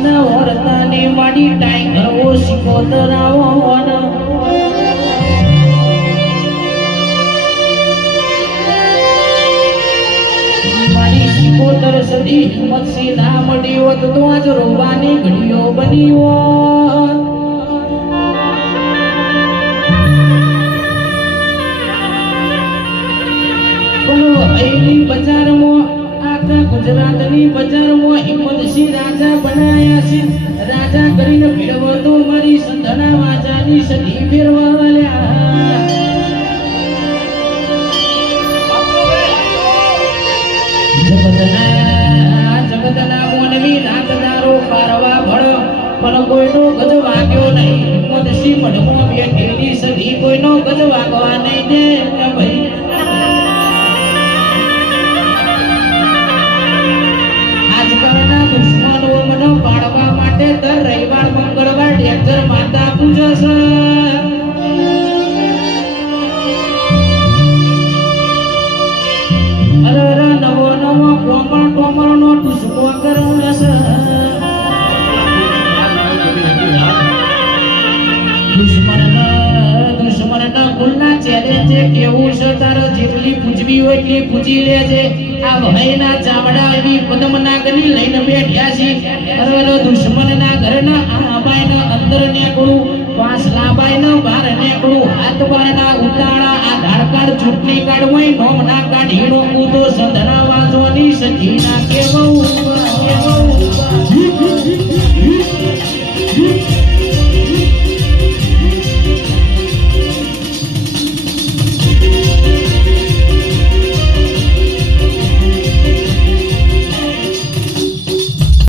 માસીના વર્તાને માડી ટાઈગર ઓ સિકોતરાવો મારી સિકોતર સદી હિંમત સી ના મળી હોત તો આજ રોવાની ઘડીઓ બની હોત પણ બજારમાં આખા ગુજરાતની બજારમાં હિંમતસિંહ રાજા બનાયા છે રાજા કરીને ફેરવો તો મારી સંધના વાજાની સદી ફેરવાલ્યા જગતના મોનવી નાકદારો પારવા ભળ પણ કોઈનો ગજ વાગ્યો નહીં હિંમતસિંહ મઢમાં બેઠેલી સદી કોઈનો ગજ વાગવા નહીં દે ભાઈ આજકાલના દુશ્મનો મને પાડવા માટે દર રવિવાર મંગળવાર ડેન્જર માતા પૂજે છે અરે નવો નવો ટોમરનો ટુસકો કરવો છે દુશ્મનના કુલના ચેલેન્જ કેવું છે તારે જેટલી પૂજવી હોય એટલી પૂજી લેજે આ ભાઈના ચામડા એવી પદમનાગની લઈને બેઠ્યા છે અરે દુશ્મનના ઘરના આ બાઈના અંદર નીકળું પાછલા બાઈના બહાર નીકળું હાથ બારના ઉતાળા આધાર કાર્ડ ચૂંટણી કાર્ડ હોય નોમના કાઢીનો કૂદો સંધના વાજવાની સખીના કે